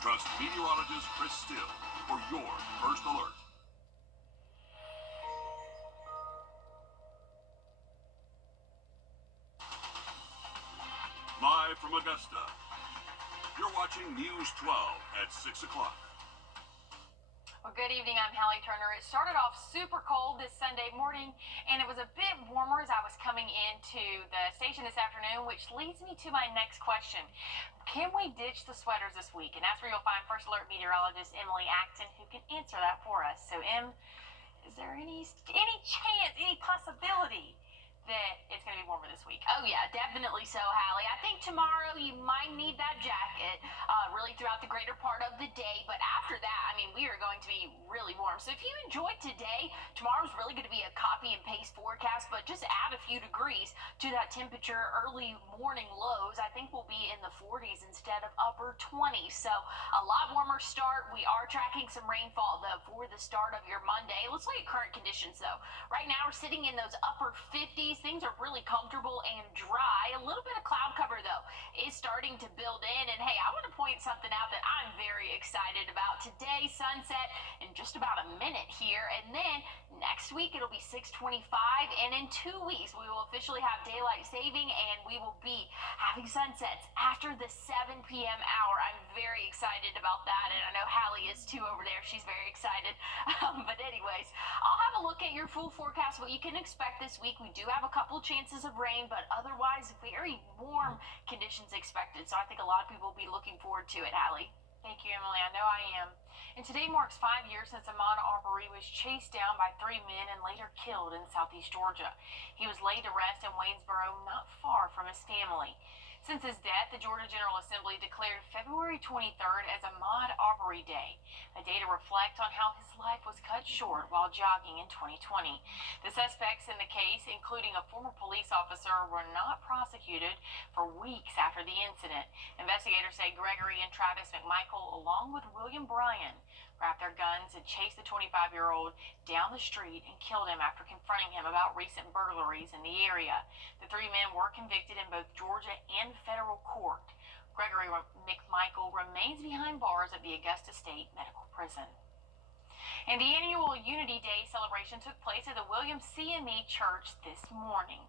Trust meteorologist Chris Still for your first alert. Live from Augusta, you're watching News 12 at 6 o'clock. Well, good evening. I'm Hallie Turner. It started off super cold this Sunday morning, and it was a bit warmer as I was coming into the station this afternoon, which leads me to my next question. Can we ditch the sweaters this week? And that's where you'll find First Alert meteorologist Emily Acton, who can answer that for us. So, Em, is there any chance, any possibility that it's going to be warmer this week? Oh, yeah, definitely so, Hallie. I think tomorrow you might need that jacket really throughout the greater part of the day. But after that, I mean, we are going to be really warm. So if you enjoyed today, tomorrow's really going to be a copy and paste forecast, but just add a few degrees to that temperature. Early morning lows, I think, will be in the 40s instead of upper 20s. So a lot warmer start. We are tracking some rainfall, though, for the start of your Monday. Let's look at current conditions, though. Right now, we're sitting in those upper 50s. Things are really comfortable and dry. A little bit of cloud cover, though, is starting to build in. And hey, I want to point something out that I'm very excited about. Today, sunset in just about a minute here. And then next week, it'll be 6:25. And in 2 weeks, we will officially have daylight saving, and we will be having sunsets after the 7 p.m. hour. I'm very excited about that. And I know Hallie is too over there. She's very excited. But anyways, I'll have a look at your full forecast, what you can expect this week. We do have a couple chances of rain, but otherwise very warm conditions expected. So I think a lot of people will be looking forward to it, Hallie. Thank you, Emily. I know I am. And today marks 5 years since Ahmaud Arbery was chased down by 3 men and later killed in southeast Georgia. He was laid to rest in Waynesboro, not far from his family. Since his death, the Georgia General Assembly declared February 23rd as Ahmaud Arbery Day, a day to reflect on how his life was cut short while jogging in 2020. The suspects in the case, including a former police officer, were not prosecuted for weeks after the incident. Investigators say Gregory and Travis McMichael, along with William Bryan, grabbed their guns and chased the 25-year-old down the street and killed him after confronting him about recent burglaries in the area. The 3 men were convicted in both Georgia and federal court. Gregory McMichael remains behind bars at the Augusta State Medical Prison. And the annual Unity Day celebration took place at the Williams CME Church this morning.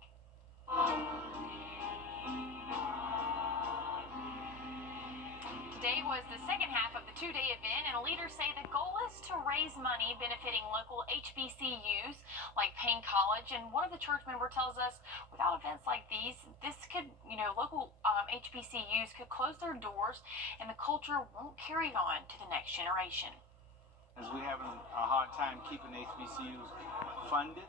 Today was the second half of the 2-day event, and leaders say the goal is to raise money benefiting local HBCUs like Payne College. And one of the church members tells us, without events like these, this could, local HBCUs could close their doors and the culture won't carry on to the next generation. As we're having a hard time keeping HBCUs funded,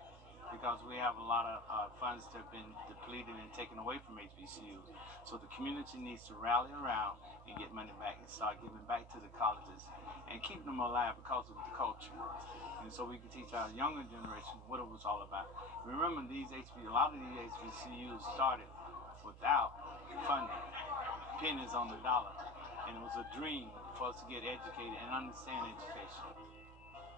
because we have a lot of funds that have been depleted and taken away from HBCUs. So the community needs to rally around and get money back and start giving back to the colleges and keep them alive because of the culture. And so we can teach our younger generation what it was all about. Remember, a lot of these HBCUs started without funding, pennies on the dollar. And it was a dream for us to get educated and understand education.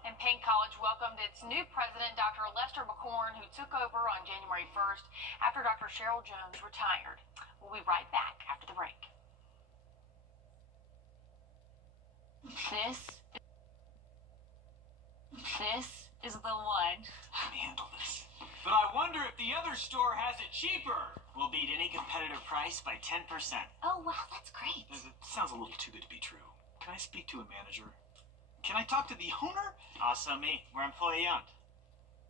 And Payne College welcomed its new president, Dr. Lester McCorn, who took over on January 1st after Dr. Cheryl Jones retired. We'll be right back after the break. This is the one. Let me handle this. But I wonder if the other store has it cheaper. We'll beat any competitive price by 10%. Oh, wow, that's great. It sounds a little too good to be true. Can I speak to a manager? Can I talk to the owner? Also me. We're employee owned.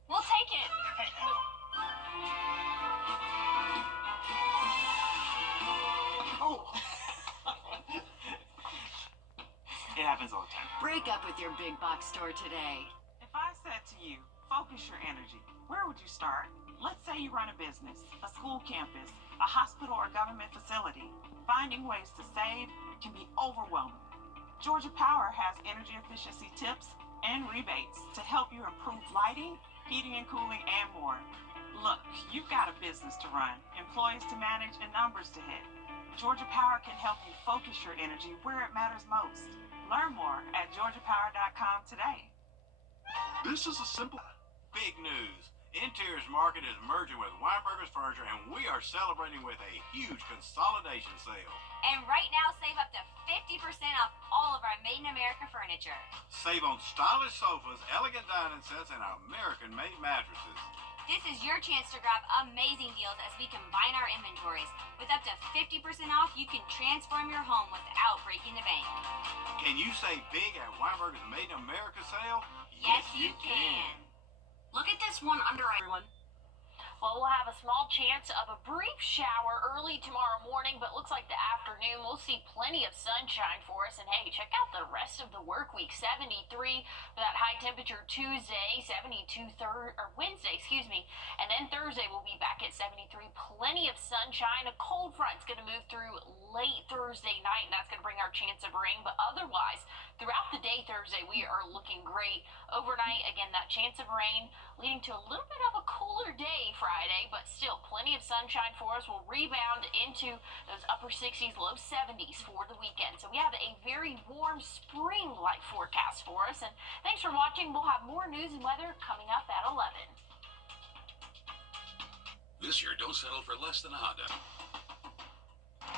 We'll take it. Oh. It happens all the time. Break up with your big box store today. If I said to you, focus your energy, where would you start? Let's say you run a business, a school campus, a hospital or government facility. Finding ways to save can be overwhelming. Georgia Power has energy efficiency tips and rebates to help you improve lighting, heating and cooling, and more. Look, you've got a business to run, employees to manage, and numbers to hit. Georgia Power can help you focus your energy where it matters most. Learn more at georgiapower.com today. This is a simple... Big news. Interiors Market is merging with Weinberger's Furniture, and we are celebrating with a huge consolidation sale. And right now, save up to 50% off all of our Made in America furniture. Save on stylish sofas, elegant dining sets, and American-made mattresses. This is your chance to grab amazing deals as we combine our inventories. With up to 50% off, you can transform your home without breaking the bank. Can you save big at Weinberger's Made in America sale? Yes, you can. Look at this one under everyone. Well, we'll have a small chance of a brief shower early tomorrow morning, but looks like the afternoon we'll see plenty of sunshine for us. And hey, check out the rest of the work week. 73 for that high temperature Tuesday, 72 Wednesday, and then Thursday we'll be back at 73. Plenty of sunshine. A cold front's going to move through late Thursday night, and that's going to bring our chance of rain. But otherwise, throughout the day Thursday, we are looking great. Overnight, again, that chance of rain leading to a little bit of a cooler day Friday, but still plenty of sunshine for us. We'll rebound into those upper 60s, low 70s for the weekend. So we have a very warm spring-like forecast for us. And thanks for watching. We'll have more news and weather coming up at 11. This year, don't settle for less than a Honda.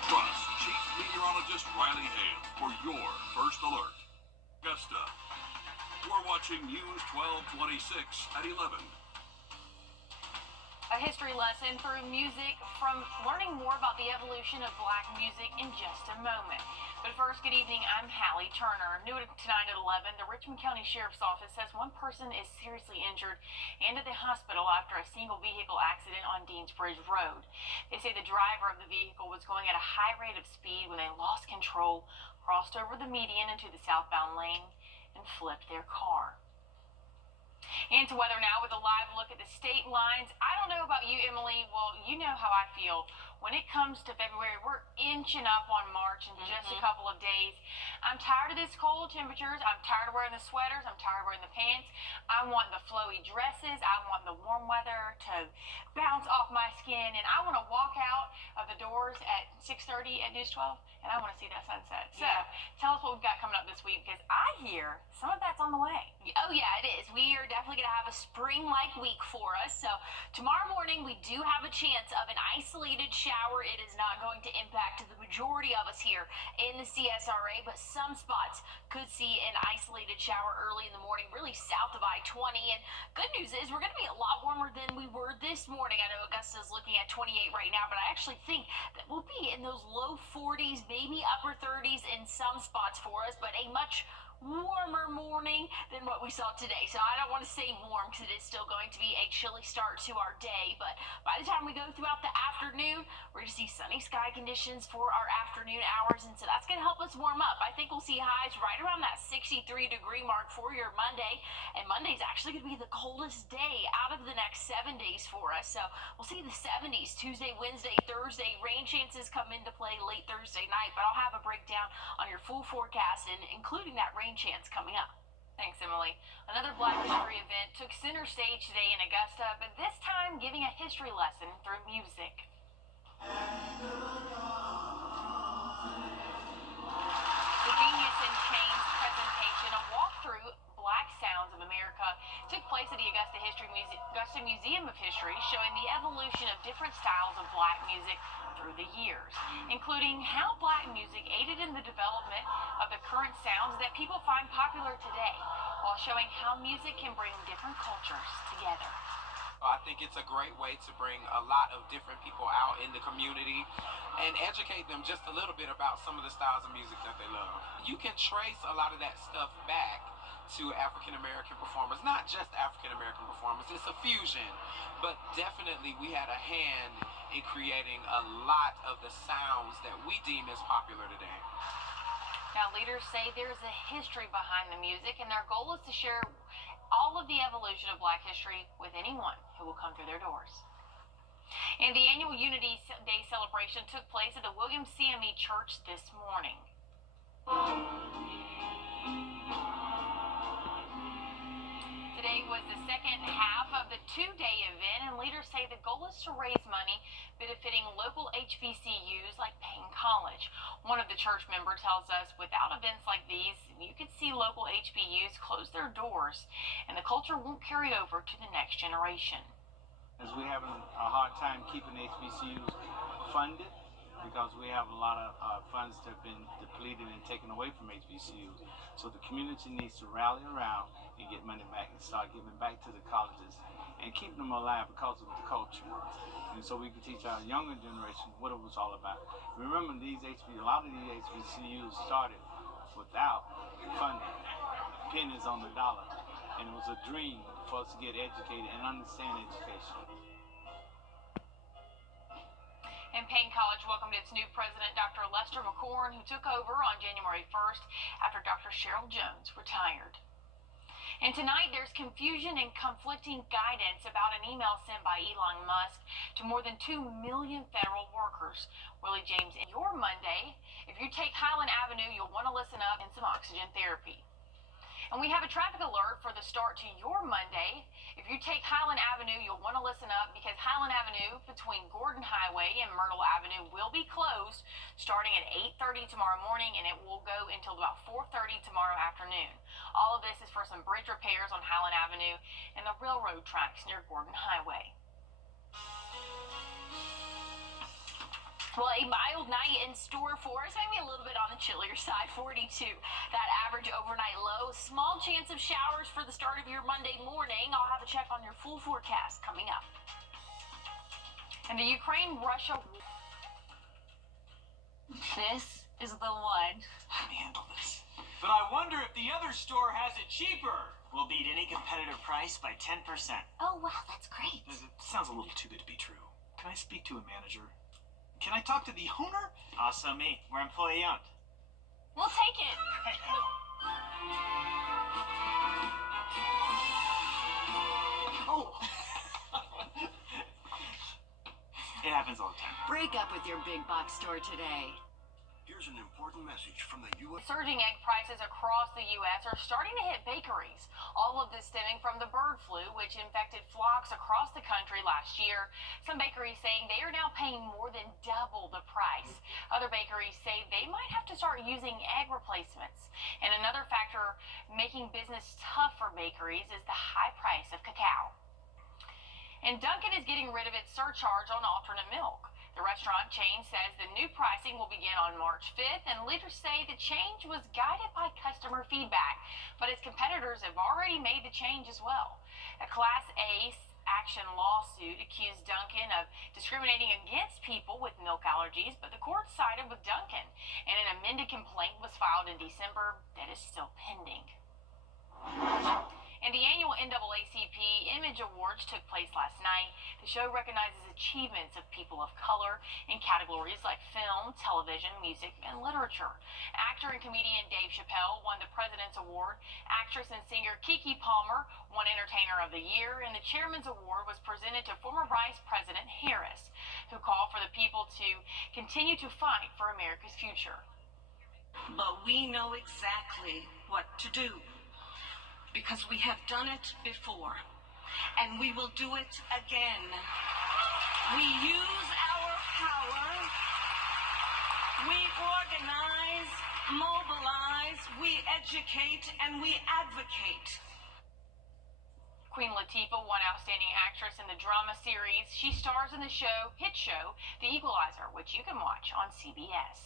Trust Chief Meteorologist Riley Hale for your first alert. Augusta. We're watching News 1226 at 11. A history lesson through music, from learning more about the evolution of black music in just a moment. But first, good evening. I'm Hallie Turner. New tonight at 11, the Richmond County Sheriff's Office says one person is seriously injured and at the hospital after a single vehicle accident on Deansbridge Road. They say the driver of the vehicle was going at a high rate of speed when they lost control, crossed over the median into the southbound lane, and flipped their car. And to weather now with a live look at the state lines. I don't know about you, Emily. Well, you know how I feel. When it comes to February, we're inching up on March in just a couple of days. I'm tired of this cold temperatures. I'm tired of wearing the sweaters. I'm tired of wearing the pants. I want the flowy dresses. I want the warm weather to bounce off my skin. And I want to walk out of the doors at 6:30 at News 12, and I want to see that sunset. So tell us what we've got coming up this week, because I hear some of that's on the way. Oh, yeah, it is. We are definitely going to have a spring-like week for us. So tomorrow morning, we do have a chance of an isolated shower. It is not going to impact the majority of us here in the CSRA, but some spots could see an isolated shower early in the morning, really south of I-20. And good news is we're going to be a lot warmer than we were this morning. I know Augusta's looking at 28 right now, but I actually think that we'll be in those low 40s, maybe upper 30s in some spots for us, but a much warmer morning than what we saw today. So I don't want to say warm because it is still going to be a chilly start to our day, but by the time we go throughout the afternoon, we're going to see sunny sky conditions for our afternoon hours, and so that's going to help us warm up. I think we'll see highs right around that 63-degree mark for your Monday, and Monday's actually going to be the coldest day out of the next 7 days for us. So we'll see the 70s Tuesday, Wednesday, Thursday. Rain chances come into play late Thursday night, but I'll have a breakdown on your full forecast, and including that rain chance coming up. Thanks, Emily. Another Black History event took center stage today in Augusta, but this time giving a history lesson through music. The Genius in Chains presentation, a walkthrough Black Sounds of America, took place at the Augusta Museum of History, showing the evolution of different styles of black music through the years, including how black music aided in the development of the current sounds that people find popular today, while showing how music can bring different cultures together. I think it's a great way to bring a lot of different people out in the community and educate them just a little bit about some of the styles of music that they love. You can trace a lot of that stuff back to African American performers, not just African American performers, it's a fusion, but definitely we had a hand in creating a lot of the sounds that we deem as popular today. Now, leaders say there's a history behind the music, and their goal is to share all of the evolution of Black history with anyone who will come through their doors. And the annual Unity Day celebration took place at the Williams CME Church this morning. Today was the second half of the two-day event, and leaders say the goal is to raise money benefiting local HBCUs like Payne College. One of the church members tells us without events like these, you could see local HBCUs close their doors, and the culture won't carry over to the next generation. As we're having a hard time keeping HBCUs funded because we have a lot of funds that have been depleted and taken away from HBCUs. So the community needs to rally around and get money back and start giving back to the colleges and keeping them alive because of the culture. And so we can teach our younger generation what it was all about. Remember, a lot of these HBCUs started without funding, pennies on the dollar, and it was a dream for us to get educated and understand education. And Payne College welcomed its new president, Dr. Lester McCorn, who took over on January 1st after Dr. Cheryl Jones retired. And tonight, there's confusion and conflicting guidance about an email sent by Elon Musk to more than 2 million federal workers. Willie James, in your Monday, if you take Highland Avenue, you'll want to listen up in some oxygen therapy. And we have a traffic alert for the start to your Monday. If you take Highland Avenue, you'll want to listen up because Highland Avenue between Gordon Highway and Myrtle Avenue will be closed starting at 8:30 tomorrow morning, and it will go until about 4:30 tomorrow afternoon. All of this is for some bridge repairs on Highland Avenue and the railroad tracks near Gordon Highway. Well, a mild night in store for us, maybe a little bit on the chillier side, 42. That average overnight low. Small chance of showers for the start of your Monday morning. I'll have a check on your full forecast coming up. And the Ukraine-Russia... This is the one. I can handle this. But I wonder if the other store has it cheaper. We'll beat any competitive price by 10%. Oh, wow, that's great. It sounds a little too good to be true. Can I speak to a manager? Can I talk to the owner? Also me. We're employee owned. We'll take it. Oh. It happens all the time. Break up with your big box store today. Here's an important message from the U.S. Surging egg prices across the U.S. are starting to hit bakeries. All of this stemming from the bird flu, which infected flocks across the country last year. Some bakeries saying they are now paying more than double the price. Other bakeries say they might have to start using egg replacements. And another factor making business tough for bakeries is the high price of cacao. And Dunkin' is getting rid of its surcharge on alternate milk. The restaurant chain says the new pricing will begin on March 5th, and leaders say the change was guided by customer feedback, but its competitors have already made the change as well. A Class A action lawsuit accused Dunkin' of discriminating against people with milk allergies, but the court sided with Dunkin', and an amended complaint was filed in December that is still pending. And the annual NAACP Image Awards took place last night. The show recognizes achievements of people of color in categories like film, television, music, and literature. Actor and comedian Dave Chappelle won the President's Award. Actress and singer Keke Palmer won Entertainer of the Year, and the Chairman's Award was presented to former Vice President Harris, who called for the people to continue to fight for America's future. But we know exactly what to do, because we have done it before, and we will do it again. We use our power, we organize, mobilize, we educate, and we advocate. Queen Latifah won Outstanding Actress in the drama series. She stars in the hit show, The Equalizer, which you can watch on CBS.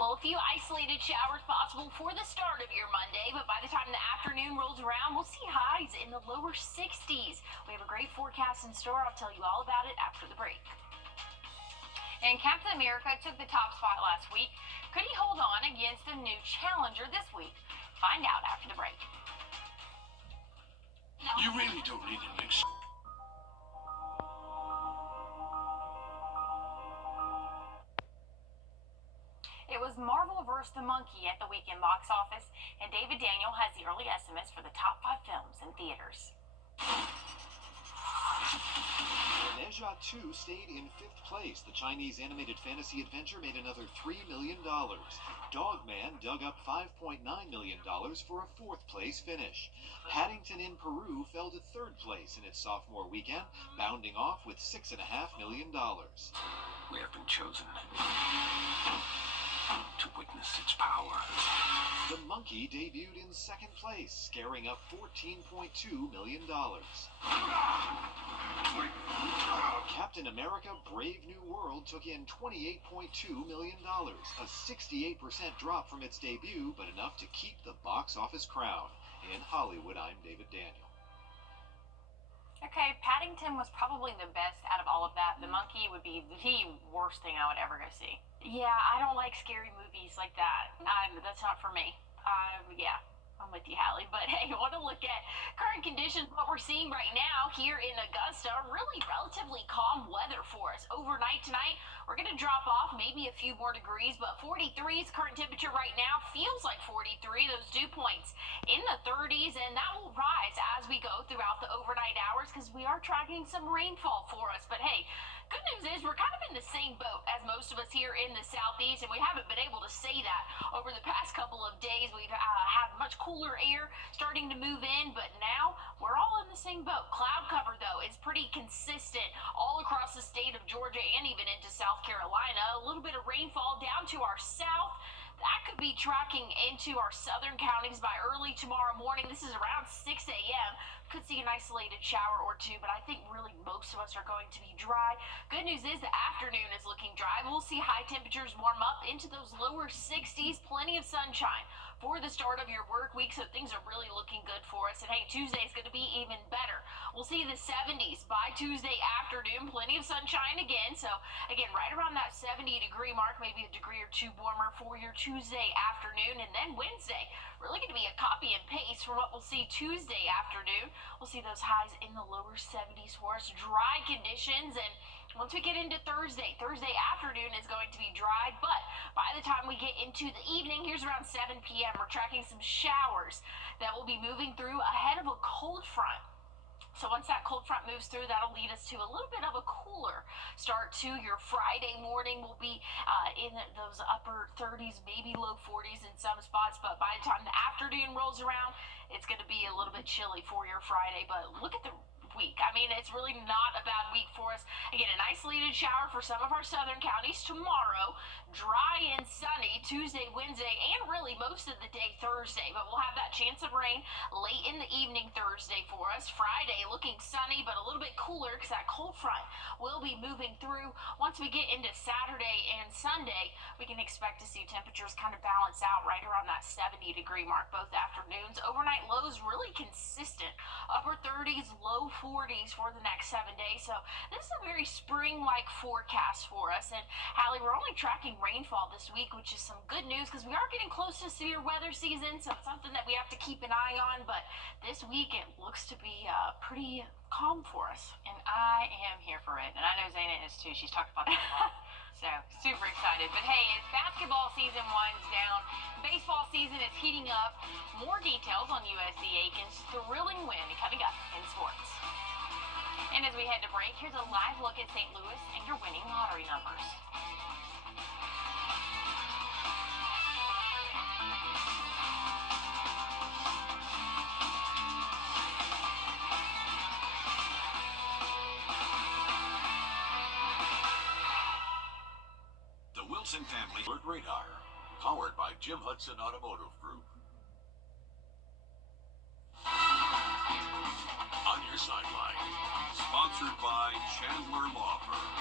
Well, a few isolated showers possible for the start of your Monday, but by the time the afternoon rolls around, we'll see highs in the lower 60s. We have a great forecast in store. I'll tell you all about it after the break. And Captain America took the top spot last week. Could he hold on against a new challenger this week? Find out after the break. You really don't need an It was Marvel vs. the Monkey at the weekend box office, and David Daniel has the early estimates for the top 5 films in theaters. Wrdw 2 stayed in 5th place. The Chinese animated fantasy adventure made another $3 million. Dogman dug up $5.9 million for a 4th place finish. Paddington in Peru fell to 3rd place in its sophomore weekend, bounding off with $6.5 million. We have been chosen to witness its power. The Monkey debuted in second place, scaring up $14.2 million. Captain America Brave New World took in $28.2 million, a 68% drop from its debut, but enough to keep the box office crown. In Hollywood, I'm David Daniel. Okay, Paddington was probably the best out of all of that. The Monkey would be the worst thing I would ever go see. Yeah, I don't like scary movies like that. That's not for me. Yeah, I'm with you, Hallie. But hey, I want to look at current conditions. What we're seeing right now here in Augusta, really relatively calm weather for us. Overnight tonight, we're going to drop off maybe a few more degrees, but 43 is current temperature right now. Feels like 43. Those dew points in the 30s, and that will rise as we go throughout the overnight hours because we are tracking some rainfall for us. But hey, good news is we're kind of in the same boat as most of us here in the southeast, and we haven't been able to say that over the past couple of days. We've had much cooler air starting to move in, but now we're all in the same boat. Cloud cover, though, is pretty consistent all across the state of Georgia and even into South Carolina. A little bit of rainfall down to our south. That could be tracking into our southern counties by early tomorrow morning. This is around 6 a.m. Could see an isolated shower or two, but I think really most of us are going to be dry. Good news is the afternoon is looking dry. We'll see high temperatures warm up into those lower 60s. Plenty of sunshine for the start of your work week, so things are really looking good for us. And hey, Tuesday is going to be even better. We'll see the 70s by Tuesday afternoon. Plenty of sunshine again. So again, right around that 70-degree mark, maybe a degree or two warmer for your Tuesday afternoon. And then Wednesday, really going to be a copy and paste from what we'll see Tuesday afternoon. We'll see those highs in the lower 70s for us. Dry conditions, and once we get into Thursday afternoon is going to be dry, but by the time we get into the evening, here's around 7 p.m., we're tracking some showers that will be moving through ahead of a cold front. So once that cold front moves through, that'll lead us to a little bit of a cooler start to your Friday morning. Will be in those upper 30s, maybe low 40s in some spots. But by the time the afternoon rolls around, it's going to be a little bit chilly for your Friday. But look at the week. I mean, it's really not a bad week for us. Again, an isolated shower for some of our southern counties tomorrow. Dry and sunny Tuesday, Wednesday, and really most of the day Thursday. But we'll have that chance of rain late in the evening Thursday for us. Friday looking sunny, but a little bit cooler because that cold front will be moving through. Once we get into Saturday and Sunday, we can expect to see temperatures kind of balance out right around that 70-degree mark both afternoons. Overnight lows really consistent. Upper 30s, low 40s for the next 7 days. So this is a very spring-like forecast for us. And Hallie, we're only tracking rainfall this week, which is some good news because we are getting close to severe weather season. So it's something that we have to keep an eye on. But this week it looks to be pretty calm for us. And I am here for it. And I know Zaina is too. She's talked about that a lot. So super excited. But hey, as basketball season winds down, baseball season is heating up. More details on USC Aiken's thrilling win coming up in sports. And as we head to break, here's a live look at St. Louis and your winning lottery numbers. The Wilson Family Alert Radar, powered by Jim Hudson Automotive Group. On your sideline, sponsored by Chandler Law Firm.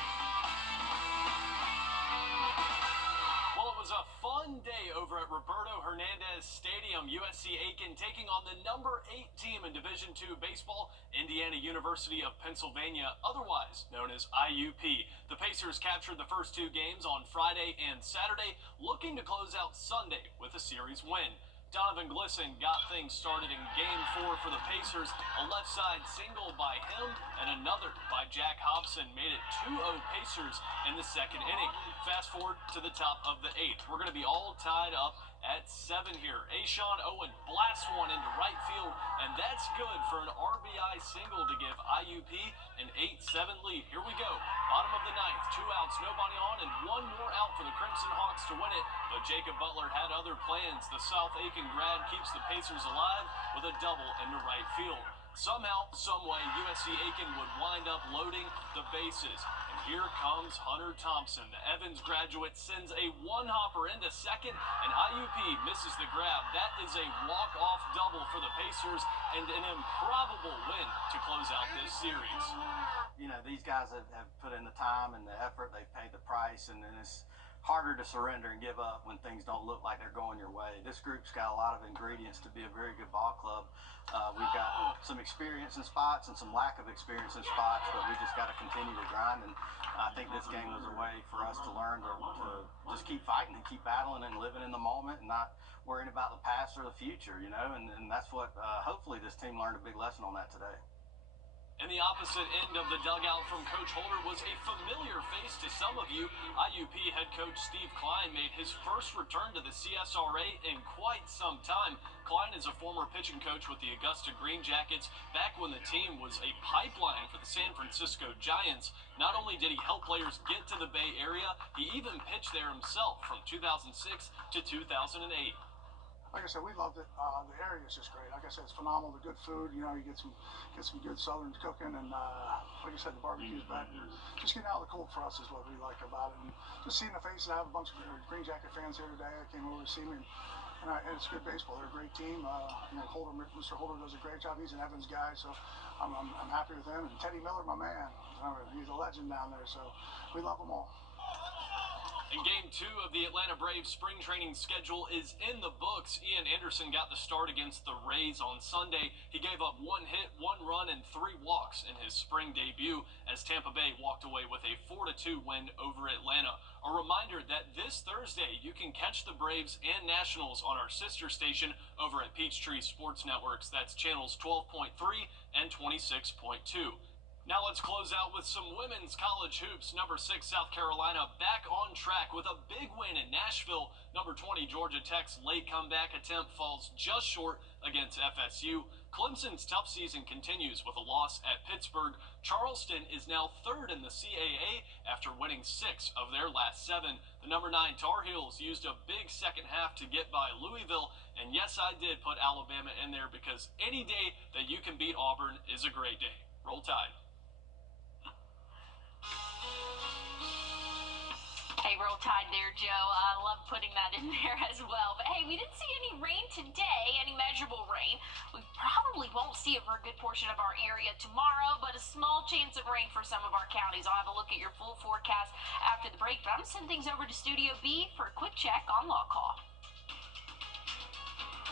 Well, it was a fun day over at Roberto Hernandez Stadium. USC Aiken taking on the number 8 team in Division II baseball, Indiana University of Pennsylvania, otherwise known as IUP. The Pacers captured the first 2 games on Friday and Saturday, looking to close out Sunday with a series win. Donovan Glisson got things started in Game 4 for the Pacers. A left side single by him and another by Jack Hobson made it 2-0 Pacers in the second inning. Fast forward to the top of the 8th. We're going to be all tied up at 7 here. Ashawn Owen blasts one into right field, and that's good for an RBI single to give IUP an 8-7 lead. Here we go. Bottom of the 9th, 2 outs, nobody on, and 1 more out for the Crimson Hawks to win it. But Jacob Butler had other plans. The South Aiken grad keeps the Pacers alive with a double into right field. Somehow, someway, USC Aiken would wind up loading the bases. And here comes Hunter Thompson. The Evans graduate sends a one-hopper into second, and IUP misses the grab. That is a walk-off double for the Pacers and an improbable win to close out this series. You know, these guys have put in the time and the effort. They've paid the price, and then it's harder to surrender and give up when things don't look like they're going your way. This group's got a lot of ingredients to be a very good ball club. We've got some experience in spots and some lack of experience in spots, but we just got to continue to grind. And I think this game was a way for us to learn to just keep fighting and keep battling and living in the moment and not worrying about the past or the future, you know. And that's what hopefully this team learned a big lesson on that today. And the opposite end of the dugout from Coach Holder was a familiar face to some of you. IUP head coach Steve Klein made his first return to the CSRA in quite some time. Klein is a former pitching coach with the Augusta Green Jackets back when the team was a pipeline for the San Francisco Giants. Not only did he help players get to the Bay Area, he even pitched there himself from 2006 to 2008. Like I said, we loved it. The area is just great. Like I said, it's phenomenal. The good food, you know, you get some good southern cooking, and like I said, the barbecue's back. Just getting out of the cold for us is what we like about it. And just seeing the faces. I have a bunch of Green Jacket fans here today. I came over to see me, and it's good baseball. They're a great team. You know, Mr. Holder does a great job. He's an Evans guy, so I'm happy with him. And Teddy Miller, my man, he's a legend down there. So we love them all. And Game 2 of the Atlanta Braves spring training schedule is in the books. Ian Anderson got the start against the Rays on Sunday. He gave up 1 hit, 1 run, and 3 walks in his spring debut as Tampa Bay walked away with a 4-2 win over Atlanta. A reminder that this Thursday you can catch the Braves and Nationals on our sister station over at Peachtree Sports Networks. That's channels 12.3 and 26.2. Now let's close out with some women's college hoops. Number 6 South Carolina back on track with a big win in Nashville. Number 20 Georgia Tech's late comeback attempt falls just short against FSU. Clemson's tough season continues with a loss at Pittsburgh. Charleston is now 3rd in the CAA after winning 6 of their last 7. The number 9 Tar Heels used a big second half to get by Louisville. And yes, I did put Alabama in there because any day that you can beat Auburn is a great day. Roll Tide. Hey, Roll Tide there, Joe. I love putting that in there as well. But hey, we didn't see any rain today, any measurable rain. We probably won't see it for a good portion of our area tomorrow, but a small chance of rain for some of our counties. I'll have a look at your full forecast after the break, but I'm going to send things over to Studio B for a quick check on Law Call.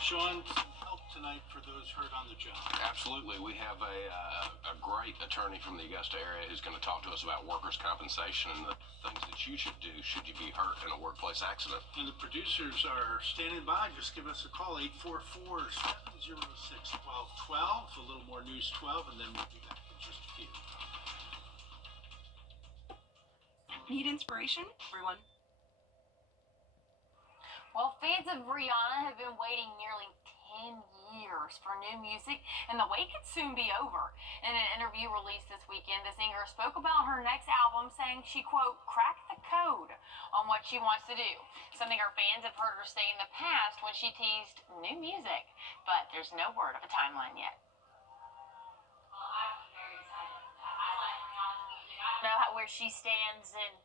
Sean, help tonight for those hurt on the job. Absolutely. We have a great attorney from the Augusta area who's going to talk to us about workers' compensation and the things that you should do should you be hurt in a workplace accident. And the producers are standing by. Just give us a call, 844-706-1212. A little more News 12, and then we'll be back in just a few. Need inspiration, everyone? Well, fans of Rihanna have been waiting nearly 10 years for new music, and the wait could soon be over. In an interview released this weekend, the singer spoke about her next album, saying she, quote, cracked the code on what she wants to do, something her fans have heard her say in the past when she teased new music. But there's no word of a timeline yet. Well, I'm very excited. I like Rihanna's music. I don't know where she stands in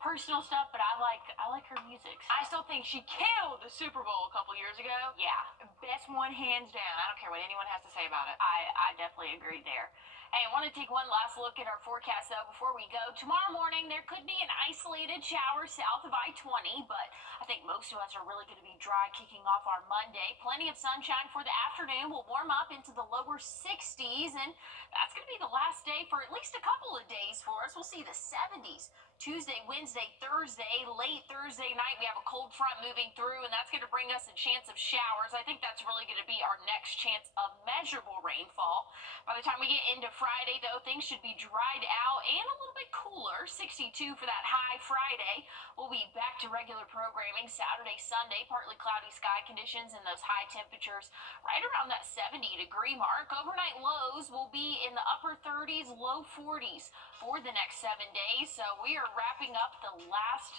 personal stuff, but I like her music. I still think she killed the Super Bowl a couple years ago. Yeah, best one hands down. I don't care what anyone has to say about it. I definitely agree there. Hey, I want to take one last look at our forecast, though, before we go. Tomorrow morning, there could be an isolated shower south of I-20, but I think most of us are really going to be dry kicking off our Monday. Plenty of sunshine for the afternoon. We'll warm up into the lower 60s, and that's going to be the last day for at least a couple of days for us. We'll see the 70s. Tuesday, Wednesday, Thursday, late Thursday night, we have a cold front moving through, and that's going to bring us a chance of showers. I think that's really going to be our next chance of measurable rainfall. By the time we get into Friday, though, things should be dried out and a little bit cooler. 62 for that high Friday. We'll be back to regular programming Saturday, Sunday, partly cloudy sky conditions and those high temperatures right around that 70-degree mark. Overnight lows will be in the upper 30s, low 40s for the next 7 days. So we are wrapping up the last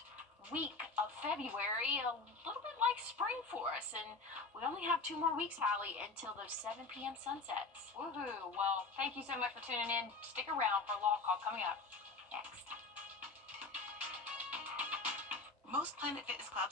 week of February a little bit like spring for us, and we only have 2 more weeks, Hallie, until those 7 p.m. sunsets. Woohoo! Well, thank you so much for tuning in. Stick around for Law Call coming up next. Most Planet Fitness clubs